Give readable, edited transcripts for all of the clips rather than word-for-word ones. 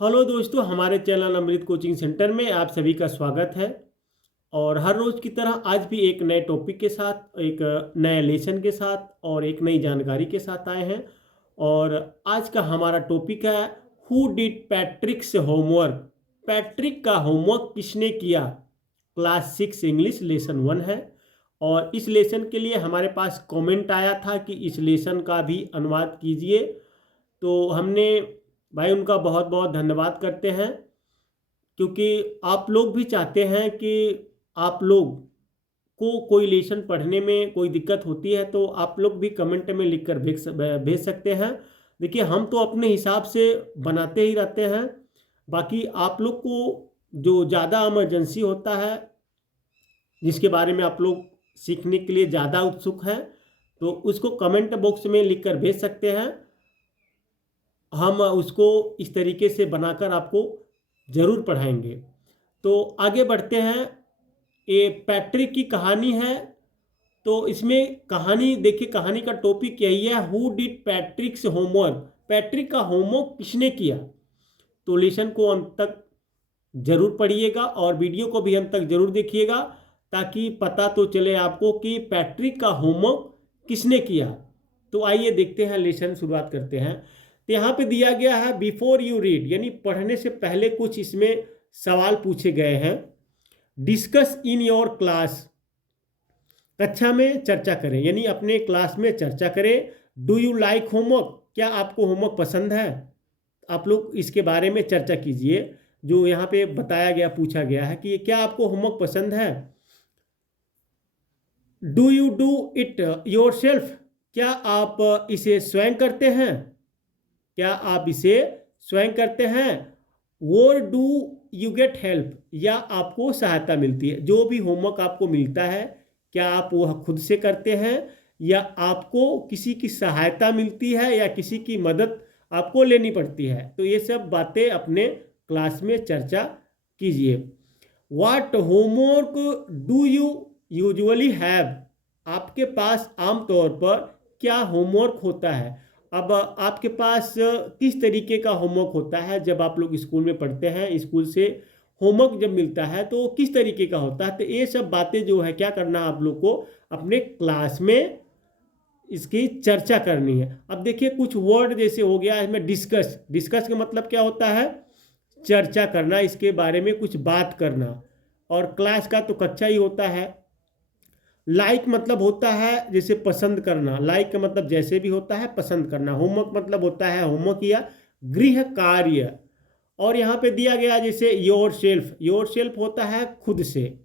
Hello दोस्तों, हमारे channel अमृत coaching centre में आप सभी का स्वागत है। और हर रोज़ की तरह आज भी एक नए टॉपिक के साथ, एक नए लेसन के साथ और एक नई जानकारी के साथ आए हैं। और आज का हमारा टॉपिक है हु डिड पैट्रिक्स होमवर्क। पैट्रिक का होमवर्क किसने किया। क्लास 6 इंग्लिश लेसन 1 है। और इस लेसन के लिए हमारे पास कमेंट आया था कि इस लेसन का भी अनुवाद कीजिए। तो हमने भाई उनका बहुत बहुत धन्यवाद करते हैं, क्योंकि आप लोग भी चाहते हैं कि आप लोग को कोई लेसन पढ़ने में कोई दिक्कत होती है तो आप लोग भी कमेंट में लिखकर भेज सकते हैं। देखिए, हम तो अपने हिसाब से बनाते ही रहते हैं। बाकी आप लोग को जो ज़्यादा इमरजेंसी होता है, जिसके बारे में आप लोग सीखने के लिए ज़्यादा उत्सुक हैं, तो उसको कमेंट बॉक्स में लिखकर भेज सकते हैं। हम उसको इस तरीके से बनाकर आपको ज़रूर पढ़ाएंगे। तो आगे बढ़ते हैं। ये पैट्रिक की कहानी है। तो इसमें कहानी देखिए, कहानी का टॉपिक यही है, हु डिड पैट्रिक्स होमवर्क। पैट्रिक का होमवर्क किसने किया। तो लेसन को अंत तक जरूर पढ़िएगा और वीडियो को भी अंत तक जरूर देखिएगा, ताकि पता तो चले आपको कि पैट्रिक का होमवर्क किसने किया। तो आइए देखते हैं, लेसन शुरुआत करते हैं। तो यहाँ पे दिया गया है बिफोर यू रीड, यानी पढ़ने से पहले कुछ इसमें सवाल पूछे गए हैं। डिस्कस इन योर क्लास, कक्षा में चर्चा करें, यानी अपने क्लास में चर्चा करें। डू यू लाइक होमवर्क, क्या आपको होमवर्क पसंद है। आप लोग इसके बारे में चर्चा कीजिए। जो यहाँ पे बताया गया, पूछा गया है कि क्या आपको होमवर्क पसंद है। Do you do it your self, क्या आप इसे स्वयं करते हैं। क्या आप इसे स्वयं करते हैं। और डू यू गेट हेल्प, या आपको सहायता मिलती है। जो भी होमवर्क आपको मिलता है, क्या आप वह खुद से करते हैं या आपको किसी की सहायता मिलती है या किसी की मदद आपको लेनी पड़ती है। तो ये सब बातें अपने क्लास में चर्चा कीजिए। What homework do you usually have, आपके पास आमतौर पर क्या होमवर्क होता है। अब आपके पास किस तरीके का होमवर्क होता है। जब आप लोग स्कूल में पढ़ते हैं, स्कूल से होमवर्क जब मिलता है तो किस तरीके का होता है। तो ये सब बातें जो है क्या करना है आप लोग को, अपने क्लास में इसकी चर्चा करनी है। अब देखिए, कुछ वर्ड जैसे हो गया इसमें डिस्कस। डिस्कस का मतलब क्या होता है, चर्चा करना, इसके बारे में कुछ बात करना। और क्लास का तो कक्षा ही होता है। लाइक मतलब होता है जैसे पसंद करना। लाइक का मतलब जैसे भी होता है पसंद करना। होमवर्क मतलब होता है होमवर्क या गृह कार्य। और यहाँ पे दिया गया जैसे योर सेल्फ, योर सेल्फ होता है खुद से।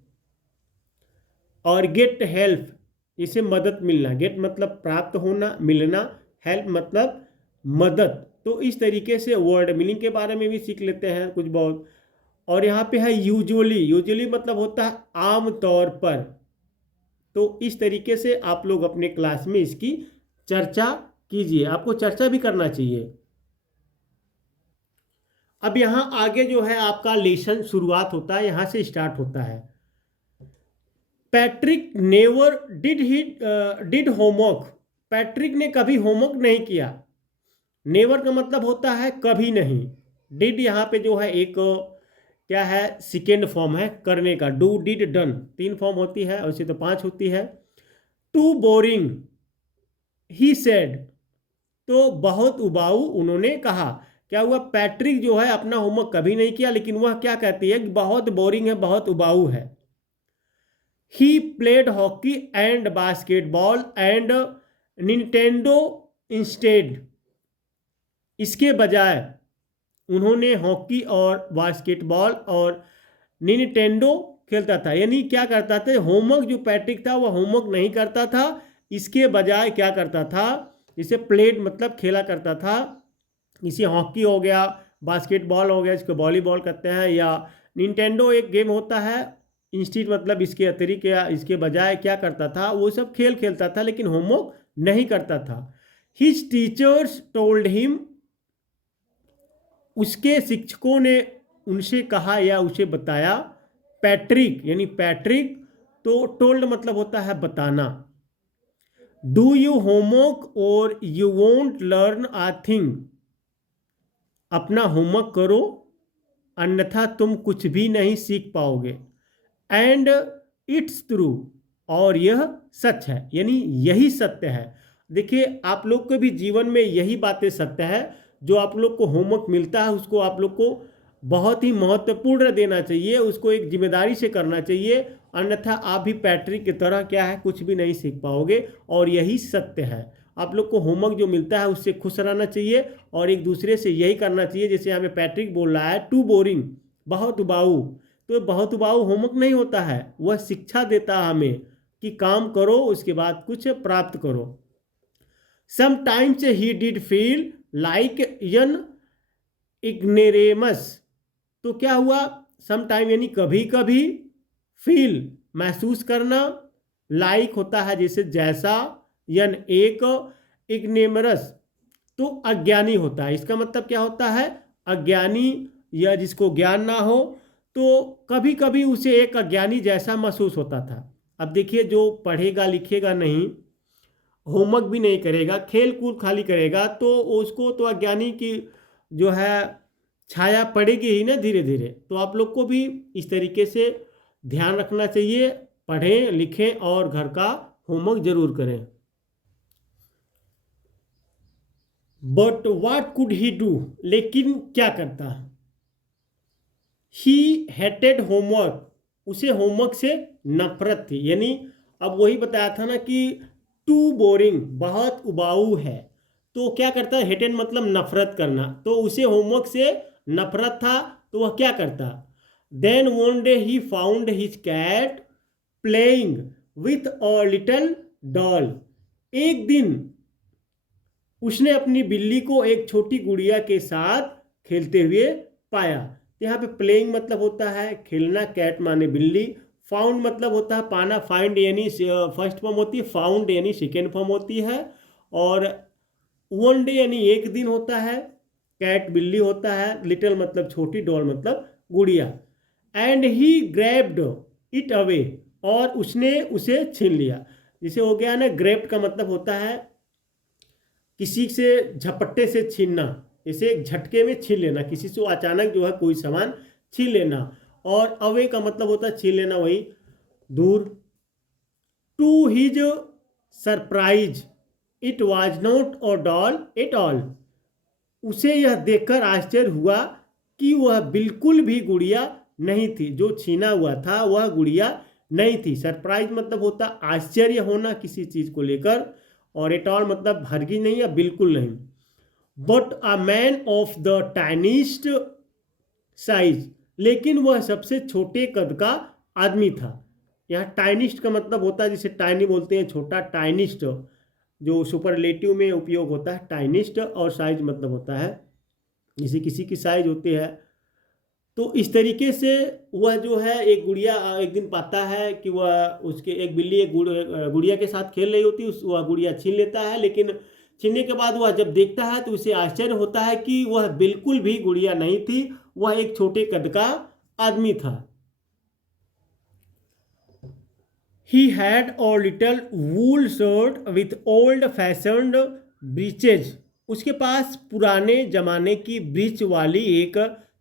और गेट हेल्प, इसे मदद मिलना। गेट मतलब प्राप्त होना, मिलना। हेल्प मतलब मदद। तो इस तरीके से वर्ड मीनिंग के बारे में भी सीख लेते हैं कुछ बहुत। और यहाँ पे है यूजुअली, यूजुअली मतलब होता है आम तौर पर। तो इस तरीके से आप लोग अपने क्लास में इसकी चर्चा कीजिए। आपको चर्चा भी करना चाहिए। अब यहाँ आगे जो है आपका लेसन शुरुआत होता है, यहाँ से स्टार्ट होता है। Patrick never did homework, Patrick ने कभी होमवर्क नहीं किया। नेवर का मतलब होता है कभी नहीं। डिड यहाँ पे जो है एक क्या है, सेकेंड फॉर्म है करने का। डू डिड डन 3 फॉर्म होती है, वैसे तो 5 होती है। टू बोरिंग ही सेड, तो बहुत उबाऊ उन्होंने कहा। क्या हुआ, पैट्रिक जो है अपना होमवर्क कभी नहीं किया, लेकिन वह क्या कहती है कि बहुत बोरिंग है, बहुत उबाऊ है। He played hockey and basketball and Nintendo instead, इसके बजाय उन्होंने हॉकी और बास्केटबॉल और निंटेंडो खेलता था। यानी क्या करता था, होमवर्क जो पैट्रिक था वह होमवर्क नहीं करता था, इसके बजाय क्या करता था, इसे प्लेड मतलब खेला करता था। इसे हॉकी हो गया, बास्केटबॉल हो गया, इसको वॉलीबॉल कहते हैं, या निंटेंडो एक गेम होता है। इंस्टीट मतलब इसके अतिरिक्त या इसके बजाय क्या करता था, वो सब खेल खेलता था लेकिन होमवर्क नहीं करता था। हिज टीचर्स टोल्ड हिम, उसके शिक्षकों ने उनसे कहा या उसे बताया। पैट्रिक यानी पैट्रिक, तो टोल्ड मतलब होता है बताना। डू यू होमवर्क और you won't learn a thing, अपना होमवर्क करो, अन्यथा तुम कुछ भी नहीं सीख पाओगे। एंड इट्स ट्रू, और यह सच है, यानी यही सत्य है। देखिए, आप लोग के भी जीवन में यही बातें सत्य है। जो आप लोग को होमवर्क मिलता है उसको आप लोग को बहुत ही महत्वपूर्ण देना चाहिए, उसको एक जिम्मेदारी से करना चाहिए, अन्यथा आप भी पैट्रिक की तरह क्या है, कुछ भी नहीं सीख पाओगे। और यही सत्य है। आप लोग को होमवर्क जो मिलता है उससे खुश रहना चाहिए और एक दूसरे से यही करना चाहिए। जैसे यहाँ पे पैट्रिक बोल रहा है टू बोरिंग, बहुत उबाऊ। तो बहुत उबाऊ होमवर्क नहीं होता है, वह शिक्षा देता है हमें कि काम करो, उसके बाद कुछ प्राप्त करो। Sometimes he did feel like an ignoramus. तो क्या हुआ, समटाइम यानी कभी कभी, फील महसूस करना, लाइक होता है जैसे जैसा, यन एक, इग्नेमरस तो अज्ञानी होता है। इसका मतलब क्या होता है, अज्ञानी या जिसको ज्ञान ना हो, तो कभी कभी उसे एक अज्ञानी जैसा महसूस होता था। अब देखिए, जो पढ़ेगा लिखेगा नहीं, होमवर्क भी नहीं करेगा, खेल कूद खाली करेगा, तो उसको तो अज्ञानी की जो है छाया पड़ेगी ही ना धीरे धीरे। तो आप लोग को भी इस तरीके से ध्यान रखना चाहिए, पढ़ें लिखें और घर का होमवर्क जरूर करें। But what could he do, लेकिन क्या करता। ही हेटेड होमवर्क, उसे होमवर्क से नफरत थी। यानी अब वही बताया था ना कि टू बोरिंग, बहुत उबाऊ है। तो क्या करता है, हेटेड मतलब नफरत करना, तो उसे होमवर्क से नफरत था, तो वह क्या करता। Then one day he found his cat playing with a little doll. एक दिन उसने अपनी बिल्ली को एक छोटी गुड़िया के साथ खेलते हुए पाया। यहाँ पे प्लेइंग मतलब होता है खेलना, कैट माने बिल्ली, फाउंड मतलब होता है पाना, फाइंड यानी फर्स्ट फॉर्म होती है, फाउंड यानी सेकेंड फॉर्म होती है, और वन डे यानी एक दिन होता है, कैट बिल्ली होता है, लिटिल मतलब छोटी, डॉल मतलब गुड़िया। And he grabbed it away, और उसने उसे छीन लिया। जिसे हो गया ना, ग्रैब्ड का मतलब होता है किसी से झपट्टे से छीनना, इसे एक झटके में छीन लेना, किसी से अचानक जो है कोई सामान छीन लेना। और अवे का मतलब होता है छीन लेना, वही दूर। To his surprise it was not a doll at all, उसे यह देखकर आश्चर्य हुआ कि वह बिल्कुल भी गुड़िया नहीं थी, जो छीना हुआ था वह गुड़िया नहीं थी। सरप्राइज मतलब होता आश्चर्य होना किसी चीज को लेकर, और एट ऑल मतलब हरगिज नहीं या बिल्कुल नहीं। But a man of the tiniest size, लेकिन वह सबसे छोटे कद का आदमी था। यहाँ टाइनिस्ट का मतलब होता है, जिसे टाइनी बोलते हैं छोटा, टाइनिस्ट जो सुपरलेटिव में उपयोग होता है टाइनिस्ट, और साइज मतलब होता है जैसे किसी की साइज होती है। तो इस तरीके से वह जो है एक गुड़िया एक दिन पाता है कि वह उसके एक बिल्ली एक गुड़िया के साथ खेल रही होती है, वह गुड़िया छीन लेता है, लेकिन छीनने के बाद वह जब देखता है तो उसे आश्चर्य होता है कि वह बिल्कुल भी गुड़िया नहीं थी, वह एक छोटे कद का आदमी था। He had a little wool shirt with old fashioned breeches, उसके पास पुराने जमाने की ब्रीच वाली एक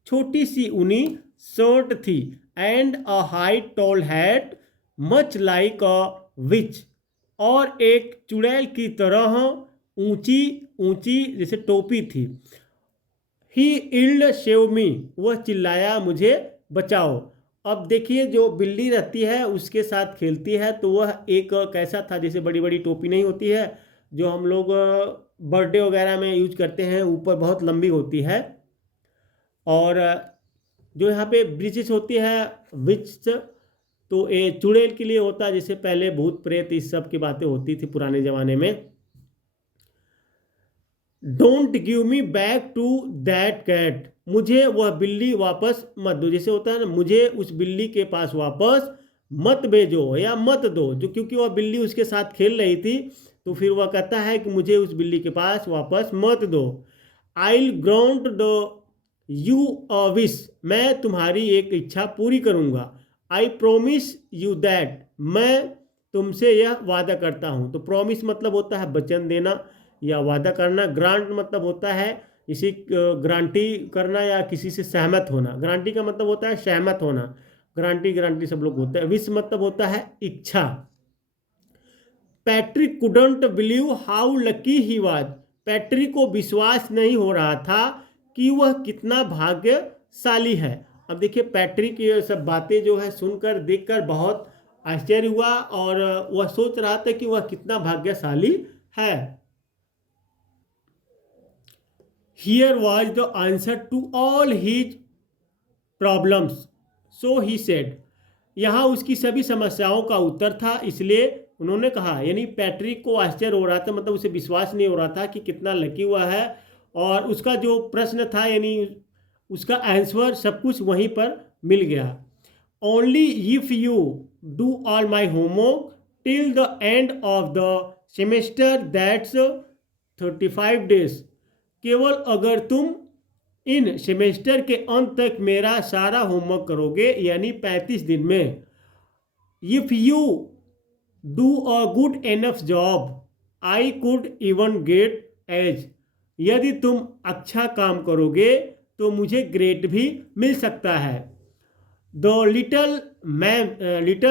छोटी सी ऊनी शर्ट थी। And a high tall hat much like a witch, और एक चुड़ैल की तरह ऊंची ऊंची जैसे टोपी थी। ही इल्ड शेव मी, वह चिल्लाया मुझे बचाओ। अब देखिए, जो बिल्ली रहती है उसके साथ खेलती है, तो वह एक कैसा था, जैसे बड़ी बड़ी टोपी नहीं होती है जो हम लोग बर्थडे वगैरह में यूज करते हैं, ऊपर बहुत लंबी होती है। और जो यहाँ पे ब्रिचेस होती है विच, तो ये चुड़ैल के लिए होता है, जैसे पहले भूत प्रेत इस सब की बातें होती थी पुराने ज़माने में। Don't give me back to that cat, मुझे वह बिल्ली वापस मत दो, जैसे होता है ना, मुझे उस बिल्ली के पास वापस मत भेजो या मत दो, जो क्योंकि वह बिल्ली उसके साथ खेल रही थी, तो फिर वह कहता है कि मुझे उस बिल्ली के पास वापस मत दो। I'll grant the you a wish, मैं तुम्हारी एक इच्छा पूरी करूंगा। आई प्रोमिस यू दैट, मैं तुमसे यह वादा करता हूं। तो प्रॉमिस मतलब होता है वचन देना या वादा करना, ग्रांट मतलब होता है इसी गारंटी करना या किसी से सहमत होना। गारंटी का मतलब होता है सहमत होना, गारंटी गारंटी सब लोग होता है। विश मतलब होता है इच्छा। Patrick couldn't believe how lucky he was. Patrick को विश्वास नहीं हो रहा था कि वह कितना भाग्यशाली है। अब देखिए पैट्रिक ये सब बातें जो है सुनकर देखकर बहुत आश्चर्य हुआ और वह सोच रहा था कि वह कितना भाग्यशाली है। Here was the answer to all his problems, so he said. यहाँ उसकी सभी समस्याओं का उत्तर था, इसलिए उन्होंने कहा। यानी पैट्रिक को आश्चर्य हो रहा था, मतलब उसे विश्वास नहीं हो रहा था कि कितना लकी हुआ है, और उसका जो प्रश्न था यानी उसका आंसर सब कुछ वहीं पर मिल गया। Only if you do all my homework till the end of the semester, that's 35 days. केवल अगर तुम इन सेमेस्टर के अंत तक मेरा सारा होमवर्क करोगे, यानी 35 दिन में। If you do a good enough job I could even get A's. यदि तुम अच्छा काम करोगे तो मुझे ग्रेड भी मिल सकता है। The little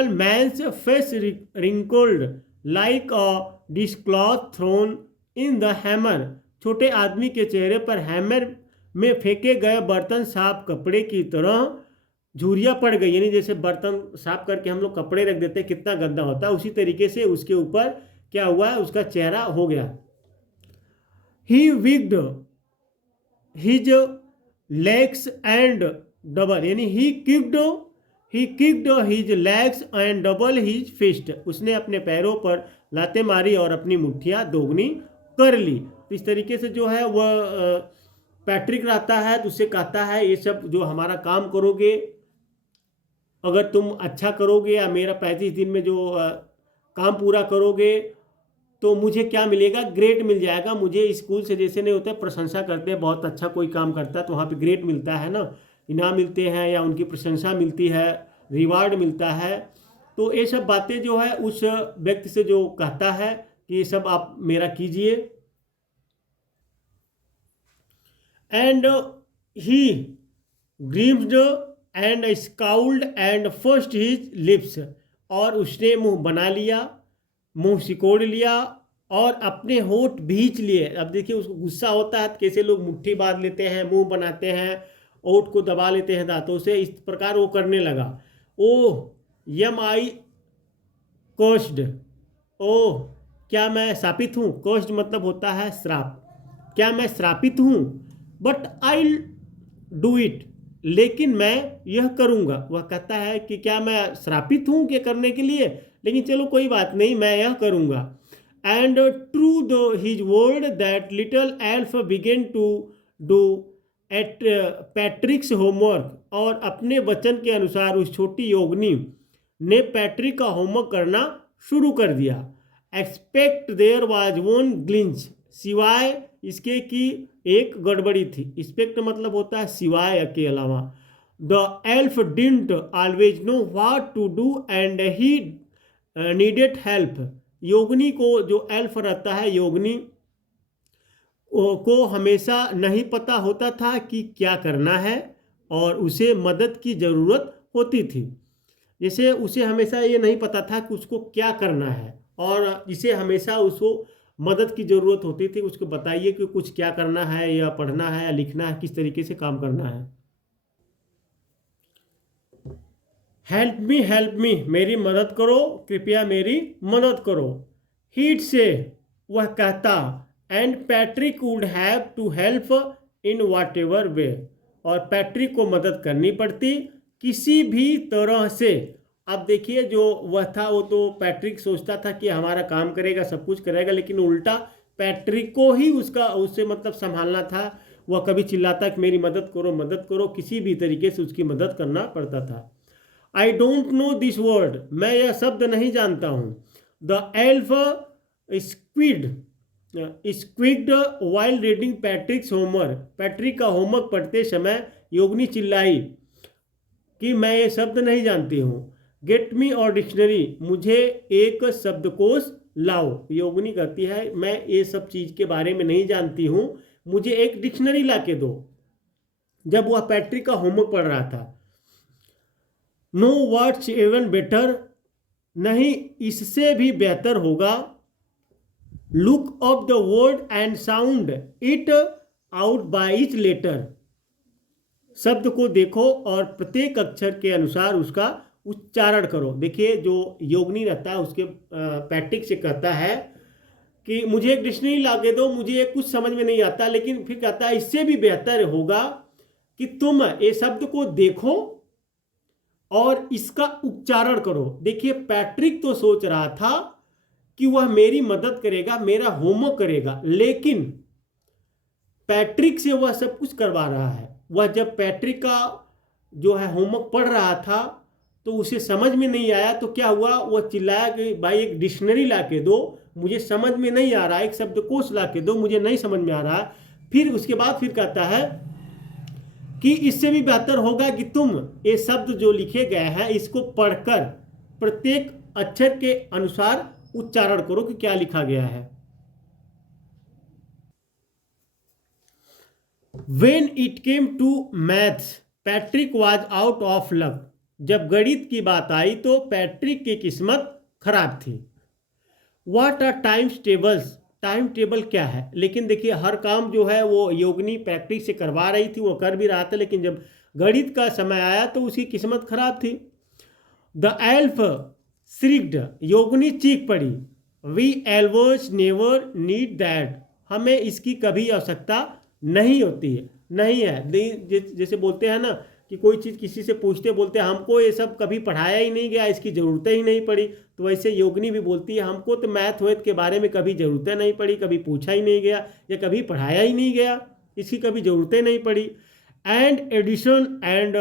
man's face wrinkled like a dishcloth thrown in the hammer. छोटे आदमी के चेहरे पर हैमर में फेंके गए बर्तन साफ कपड़े की तरह झुर्रियाँ पड़ गई। यानी जैसे बर्तन साफ करके हम लोग कपड़े रख देते हैं, कितना गंदा होता है, उसी तरीके से उसके ऊपर क्या हुआ, उसका चेहरा हो गया। He wiggled his legs and double, यानी he kicked his legs and double his fist. उसने अपने पैरों पर लातें मारी और अपनी मुट्ठियाँ दोगुनी कर ली। इस तरीके से जो है वह पैट्रिक रहता है तो उससे कहता है ये सब जो हमारा काम करोगे, अगर तुम अच्छा करोगे या मेरा 35 दिन में जो काम पूरा करोगे तो मुझे क्या मिलेगा, ग्रेड मिल जाएगा। मुझे स्कूल से जैसे नहीं होता है, प्रशंसा करते हैं, बहुत अच्छा कोई काम करता है तो वहाँ पे ग्रेड मिलता है ना, इनाम मिलते हैं या उनकी प्रशंसा मिलती है, रिवार्ड मिलता है। तो ये सब बातें जो है उस व्यक्ति से जो कहता है कि ये सब आप मेरा कीजिए। And he grinned and scowled and first his lips. और उसने मुंह बना लिया, मुंह सिकोड़ लिया और अपने होठ भींच लिए। अब देखिए उसको गुस्सा होता है तो कैसे लोग मुट्ठी बांध लेते हैं, मुंह बनाते हैं, होठ को दबा लेते हैं दांतों से, इस प्रकार वो करने लगा। ओह यम आई कोस्ड, ओह क्या मैं शापित हूँ। कोस्ड मतलब होता है श्राप, क्या मैं श्रापित हूँ। बट आई डू इट, लेकिन मैं यह करूँगा। वह कहता है कि क्या मैं श्रापित हूँ कि करने के लिए, लेकिन चलो कोई बात नहीं, मैं यह करूँगा। And true the his word that little elf began to do at Patrick's homework. और अपने वचन के अनुसार उस छोटी योगिनी ने पैट्रिक का होमवर्क करना शुरू कर दिया। एक्सपेक्ट देयर वाज वन ग्लिंच, सिवाय इसके कि एक गड़बड़ी थी। एक्सपेक्ट मतलब होता है सिवाय के अलावा। The elf didn't always know what to do and he needed help. योगिनी को, जो एल्फ रहता है, योगिनी को हमेशा नहीं पता होता था कि क्या करना है और उसे मदद की ज़रूरत होती थी। जैसे उसे हमेशा ये नहीं पता था कि उसको क्या करना है और इसे हमेशा उसको मदद की ज़रूरत होती थी। उसको बताइए कि कुछ क्या करना है या पढ़ना है या लिखना है, किस तरीके से काम करना है। हेल्प मी, मेरी मदद करो, कृपया मेरी मदद करो। हीट से, वह कहता, and Patrick would have to help in whatever way. और पैट्रिक को मदद करनी पड़ती किसी भी तरह से। अब देखिए जो वह था वो तो पैट्रिक सोचता था कि हमारा काम करेगा, सब कुछ करेगा, लेकिन उल्टा पैट्रिक को ही उससे मतलब संभालना था। वह कभी चिल्लाता कि मेरी मदद करो मदद करो, किसी भी तरीके से उसकी मदद करना पड़ता था। I don't know this word, मैं यह शब्द नहीं जानता हूँ। The elf squid while reading पैट्रिक्स homework. Patrick का होमवर्क पढ़ते समय योगिनी चिल्लाई कि मैं ये शब्द नहीं जानती हूँ। गेट मी और डिक्शनरी, मुझे एक शब्दकोश लाओ। योगिनी कहती है मैं ये सब चीज़ के बारे में नहीं जानती हूँ, मुझे एक डिक्शनरी ला के दो। जब वह पैट्रिक का होमवर्क पढ़ रहा था। नो वर्ड्स इवन बेटर, नहीं इससे भी बेहतर होगा। Look up the word and sound it out by each letter, शब्द को देखो और प्रत्येक अक्षर के अनुसार उसका उच्चारण करो। देखिए जो योगनी रहता है उसके पैट्रिक से कहता है कि मुझे एक डिक्शनरी ला के दो, मुझे ये कुछ समझ में नहीं आता, लेकिन फिर कहता है इससे भी बेहतर होगा कि तुम ये शब्द को देखो और इसका उच्चारण करो। देखिए पैट्रिक तो सोच रहा था कि वह मेरी मदद करेगा, मेरा होमवर्क करेगा, लेकिन पैट्रिक से वह सब कुछ करवा रहा है। वह जब पैट्रिक का जो है होमवर्क पढ़ रहा था तो उसे समझ में नहीं आया, तो क्या हुआ, वह चिल्लाया कि भाई एक डिक्शनरी ला के दो, मुझे समझ में नहीं आ रहा, एक शब्दकोश ला के दो, मुझे नहीं समझ में आ रहा। फिर उसके बाद फिर कहता है कि इससे भी बेहतर होगा कि तुम ये शब्द जो लिखे गए हैं इसको पढ़कर प्रत्येक अक्षर के अनुसार उच्चारण करो कि क्या लिखा गया है। When it came to maths, Patrick was out of luck. जब गणित की बात आई तो पैट्रिक की किस्मत खराब थी। What are times tables? Time table क्या है? लेकिन देखिए हर काम जो है वो योगिनी पैट्रिक से करवा रही थी, वो कर भी रहा था, लेकिन जब गणित का समय आया तो उसकी किस्मत खराब थी। द एल्फ श्रिक्ड, योगिनी चीख पड़ी। वी एल्वर्स नेवर नीड दैट, हमें इसकी कभी आवश्यकता नहीं होती है, नहीं है। जैसे बोलते हैं ना कि कोई चीज़ किसी से पूछते बोलते हैं हमको ये सब कभी पढ़ाया ही नहीं गया, इसकी ज़रूरतें ही नहीं पड़ी, तो वैसे योगिनी भी बोलती है हमको तो मैथ वैथ के बारे में कभी ज़रूरतें नहीं पड़ी, कभी पूछा ही नहीं गया या कभी पढ़ाया ही नहीं गया, इसकी कभी ज़रूरतें नहीं पड़ी। And addition and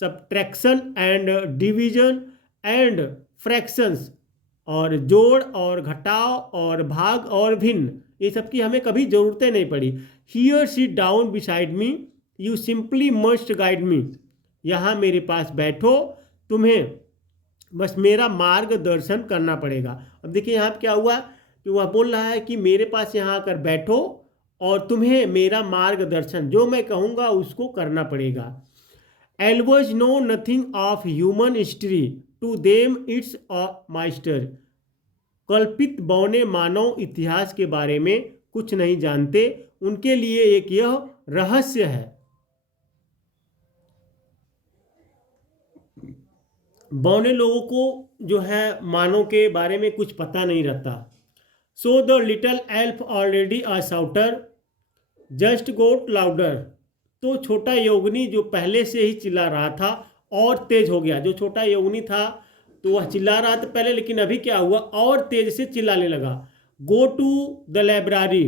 subtraction and division and fractions, और जोड़ और घटाव और भाग और भिन्न, ये सब की हमें कभी ज़रूरतें नहीं पड़ी। Here sit down beside me, you simply must guide me, यहाँ मेरे पास बैठो, तुम्हें बस मेरा मार्गदर्शन करना पड़ेगा। अब देखिए यहाँ क्या हुआ कि वह बोल रहा है कि मेरे पास यहाँ आकर बैठो और तुम्हें मेरा मार्गदर्शन, जो मैं कहूँगा उसको करना पड़ेगा। Elves know nothing of human history, to them it's a master, कल्पित बौने मानव इतिहास के बारे में कुछ नहीं जानते, उनके लिए एक यह रहस्य है। बौने लोगों को जो है मानव के बारे में कुछ पता नहीं रहता। So the little elf already a shouter just got louder, तो छोटा योगिनी जो पहले से ही चिल्ला रहा था और तेज हो गया। जो छोटा योगिनी था तो वह चिल्ला रहा था पहले, लेकिन अभी क्या हुआ और तेज से चिल्लाने लगा। Go to the library,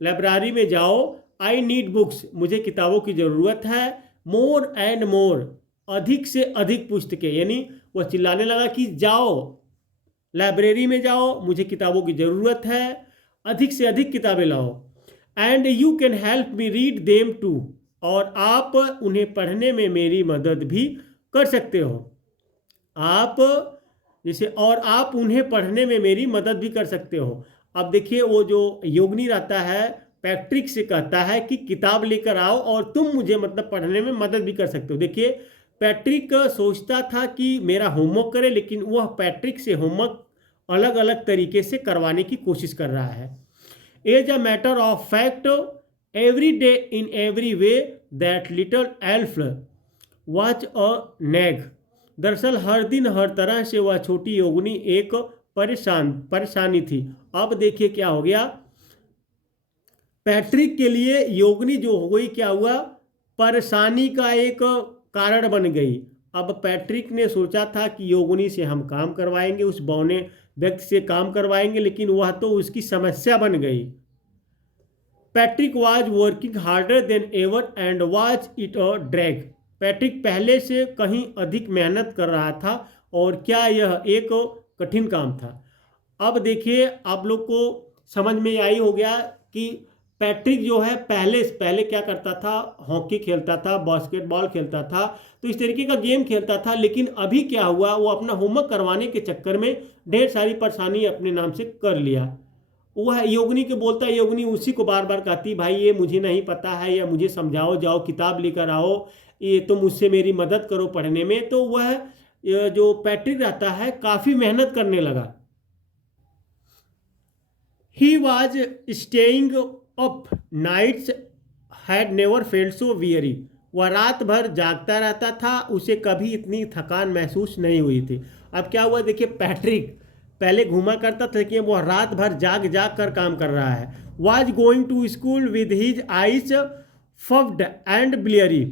library में जाओ। आई नीड बुक्स, मुझे किताबों की ज़रूरत है। मोर एंड मोर, अधिक से अधिक पुस्तकें, यानी वह चिल्लाने लगा कि जाओ लाइब्रेरी में जाओ, मुझे किताबों की ज़रूरत है, अधिक से अधिक किताबें लाओ। And you can help me read them too, और आप उन्हें पढ़ने में मेरी मदद भी कर सकते हो। आप जैसे और आप उन्हें पढ़ने में मेरी मदद भी कर सकते हो। अब देखिए वो जो योगिनी रहता है पैट्रिक से कहता है कि किताब लेकर आओ और तुम मुझे मतलब पढ़ने में मदद भी कर सकते हो। देखिए पैट्रिक सोचता था कि मेरा होमवर्क करे, लेकिन वह पैट्रिक से होमवर्क अलग अलग तरीके से करवाने की कोशिश कर रहा है। As a matter of fact every day in every way that little elf watch a nag, दरअसल हर दिन हर तरह से वह छोटी योगिनी एक परेशानी थी। अब देखिए क्या हो गया, पैट्रिक के लिए योगिनी जो हो गई क्या हुआ, परेशानी का एक कारण बन गई। अब पैट्रिक ने सोचा था कि योगिनी से हम काम करवाएंगे, उस बौने व्यक्ति से काम करवाएंगे, लेकिन वह तो उसकी समस्या बन गई। Patrick was working harder than ever and was it a drag, Patrick पहले से कहीं अधिक मेहनत कर रहा था और क्या यह एक कठिन काम था। अब देखिए आप लोग को समझ में आई हो गया कि पैट्रिक जो है पहले क्या करता था, हॉकी खेलता था, बास्केटबॉल खेलता था, तो इस तरीके का गेम खेलता था, लेकिन अभी क्या हुआ, वो अपना होमवर्क करवाने के चक्कर में ढेर सारी परेशानी अपने नाम से कर लिया। वह योगिनी को बोलता है, योगिनी उसी को बार बार कहती भाई ये मुझे नहीं पता है या मुझे समझाओ, जाओ किताब लेकर आओ, ये तो मुझसे मेरी मदद करो पढ़ने में। तो वह जो पैट्रिक रहता है काफ़ी मेहनत करने लगा। He was staying up nights had never felt so weary. वह रात भर जागता रहता था, उसे कभी इतनी थकान महसूस नहीं हुई थी। अब क्या हुआ देखिए, पैट्रिक पहले घूमा करता था कि वह रात भर जाग जाग कर काम कर रहा है। Was going to school with his eyes puffed and bleary.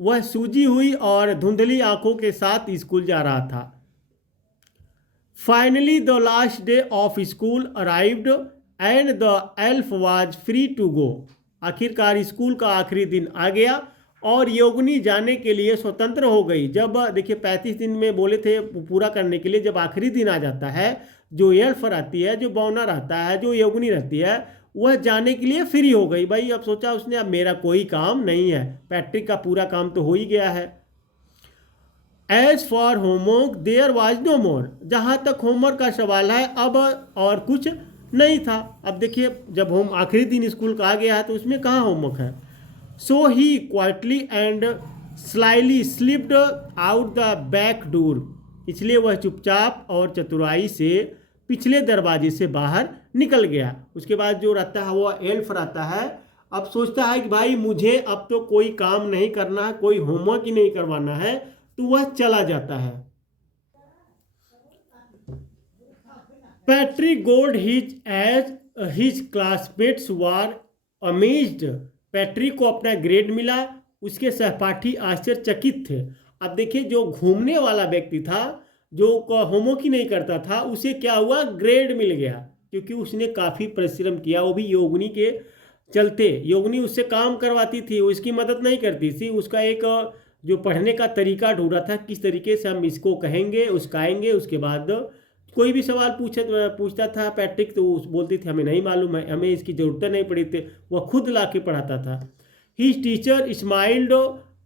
वह सूजी हुई और धुंधली आंखों के साथ स्कूल जा रहा था। Finally the last day of school arrived and the elf was free to go. आखिरकार स्कूल का आखिरी दिन आ गया और योगिनी जाने के लिए स्वतंत्र हो गई। जब देखिए 35 दिन में बोले थे पूरा करने के लिए, जब आखिरी दिन आ जाता है, जो एल्फ रहती है, जो बौना रहता है, जो योगिनी रहती है, वह जाने के लिए फ्री हो गई। भाई अब सोचा उसने अब मेरा कोई काम नहीं है, पैट्रिक का पूरा काम तो हो ही गया है। As for homework there was no more. जहाँ तक होमवर्क का सवाल है अब और कुछ नहीं था। अब देखिए जब होम आखिरी दिन स्कूल का आ गया है तो उसमें कहाँ होमवर्क है। So he quietly and slyly slipped out the back door. इसलिए वह चुपचाप और चतुराई से पिछले दरवाजे से बाहर निकल गया। उसके बाद जो रहता है वो एल्फ रहता है, अब सोचता है कि भाई मुझे अब तो कोई काम नहीं करना है, कोई होमवर्क ही नहीं करवाना है, तो वह चला जाता है। Patrick gold his age his classmates were amazed. Patrick को अपना ग्रेड मिला, उसके सहपाठी आश्चर्यचकित थे। अब देखिए जो घूमने वाला व्यक्ति था, जो होमवर्क ही नहीं करता था, उसे क्या हुआ, ग्रेड मिल गया, क्योंकि उसने काफ़ी परिश्रम किया, वो भी योगिनी के चलते। योगिनी उससे काम करवाती थी, उसकी मदद नहीं करती थी, उसका एक जो पढ़ने का तरीका ढूंढा था, किस तरीके से हम इसको कहेंगे उसकाएंगे। उसके बाद कोई भी सवाल पूछता था पैट्रिक, तो बोलती थी हमें नहीं मालूम है, हमें इसकी ज़रूरत नहीं पड़ी थी, वह खुद ला के पढ़ाता था। His teacher smiled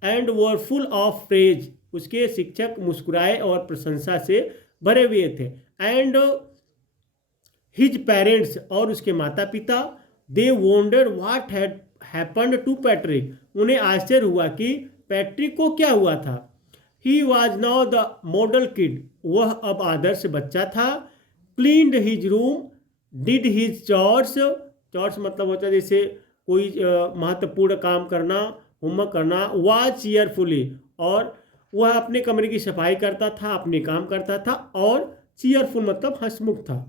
and were full of praise. उसके शिक्षक मुस्कुराए और प्रशंसा से भरे हुए थे। एंड हिज पेरेंट्स, और उसके माता पिता, they wonder what had happened to Patrick. उन्हें आश्चर्य हुआ कि पैट्रिक को क्या हुआ था। He was now the model kid. वह अब आदर्श बच्चा था। Cleaned his room, did his chores. Chores मतलब होता है जैसे कोई महत्वपूर्ण काम करना, होमवर्क करना। वॉज चीयरफुली, और वह अपने कमरे की सफाई करता था, अपने काम करता था। और चीयरफुल मतलब हंसमुख था।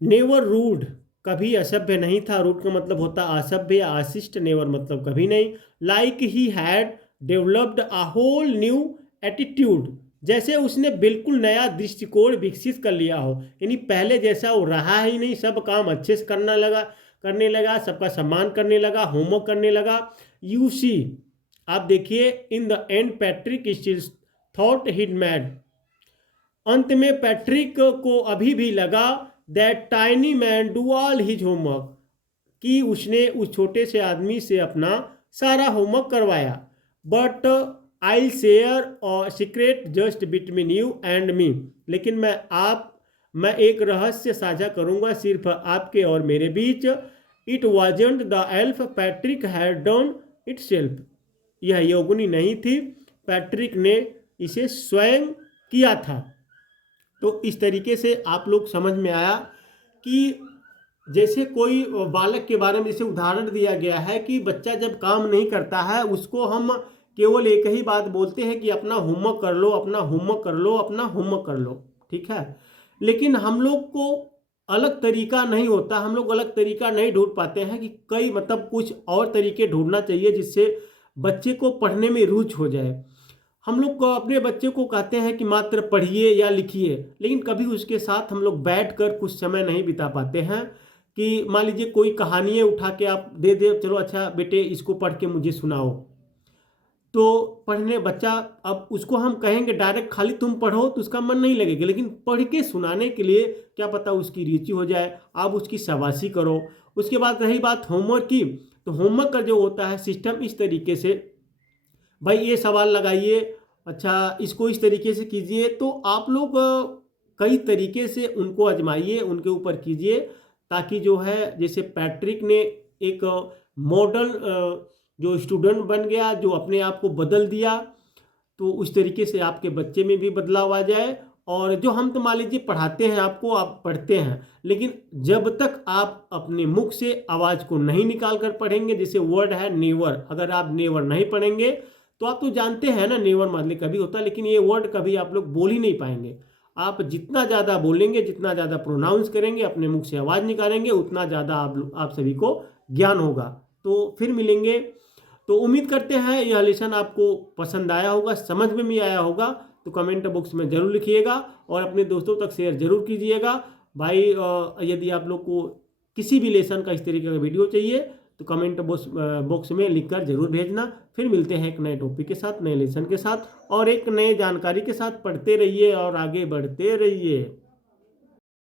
नेवर रूड, कभी असभ्य नहीं था। रूड का मतलब होता असभ्य या अशिष्ट, नेवर मतलब कभी नहीं। Like he had developed a whole new attitude, जैसे उसने बिल्कुल नया दृष्टिकोण विकसित कर लिया हो, यानी पहले जैसा वो रहा ही नहीं, सब काम अच्छे से करने लगा, सबका सम्मान करने लगा, होमवर्क करने लगा। यू सी, आप देखिए, in the end Patrick still thought he'd made. अंत में पैट्रिक को अभी भी लगा that tiny man do all his homework, कि उसने उस छोटे से आदमी से अपना सारा होमवर्क करवाया। But I share a secret just between you and me, लेकिन मैं एक रहस्य साझा करूंगा सिर्फ आपके और मेरे बीच। It wasn't the elf Patrick had done it self. यह योगिनी नहीं थी, पैट्रिक ने इसे स्वयं किया था। तो इस तरीके से आप लोग समझ में आया कि जैसे कोई बालक के बारे में जैसे उदाहरण दिया गया है कि बच्चा जब काम नहीं करता है, उसको हम केवल एक ही बात बोलते हैं कि अपना होमवर्क कर लो, अपना होमवर्क कर लो, अपना होमवर्क कर लो, ठीक है। लेकिन हम लोग को अलग तरीका नहीं होता, हम लोग अलग तरीका नहीं ढूंढ पाते हैं कि कई मतलब कुछ और तरीके ढूंढना चाहिए जिससे बच्चे को पढ़ने में रुचि हो जाए। हम लोग को अपने बच्चे को कहते हैं कि मात्र पढ़िए या लिखिए, लेकिन कभी उसके साथ हम लोग बैठकर कुछ समय नहीं बिता पाते हैं। कि मान लीजिए कोई कहानियाँ उठा के आप दे दे, चलो अच्छा बेटे इसको पढ़ के मुझे सुनाओ, तो पढ़ने बच्चा, अब उसको हम कहेंगे डायरेक्ट खाली तुम पढ़ो तो उसका मन नहीं लगेगा, लेकिन पढ़ के सुनाने के लिए क्या पता उसकी रुचि हो जाए, आप उसकी शाबाशी करो। उसके बाद रही बात होमवर्क की, तो होमवर्क का जो होता है सिस्टम इस तरीके से, भाई ये सवाल लगाइए, अच्छा इसको इस तरीके से कीजिए, तो आप लोग कई तरीके से उनको आजमाइए, उनके ऊपर कीजिए, ताकि जो है जैसे पैट्रिक ने एक मॉडल जो स्टूडेंट बन गया, जो अपने आप को बदल दिया, तो उस तरीके से आपके बच्चे में भी बदलाव आ जाए। और जो हम तो मान लीजिए पढ़ाते हैं आपको, आप पढ़ते हैं, लेकिन जब तक आप अपने मुख से आवाज़ को नहीं निकाल कर पढ़ेंगे, जैसे वर्ड है नेवर, अगर आप नेवर नहीं पढ़ेंगे तो आप तो जानते हैं ना नेवर मतलब कभी होता है, लेकिन ये वर्ड कभी आप लोग बोल ही नहीं पाएंगे। आप जितना ज़्यादा बोलेंगे, जितना ज़्यादा प्रोनाउंस करेंगे, अपने मुख से आवाज़ निकालेंगे, उतना ज़्यादा आप सभी को ज्ञान होगा। तो फिर मिलेंगे। तो उम्मीद करते हैं यह लेसन आपको पसंद आया होगा, समझ में भी आया होगा। तो कमेंट बॉक्स में ज़रूर लिखिएगा और अपने दोस्तों तक शेयर ज़रूर कीजिएगा। भाई यदि आप लोग को किसी भी लेसन का इस तरीके का वीडियो चाहिए तो कमेंट बॉक्स में लिखकर ज़रूर भेजना। फिर मिलते हैं एक नए टॉपिक के साथ, नए लेसन के साथ और एक नए जानकारी के साथ। पढ़ते रहिए और आगे बढ़ते रहिए।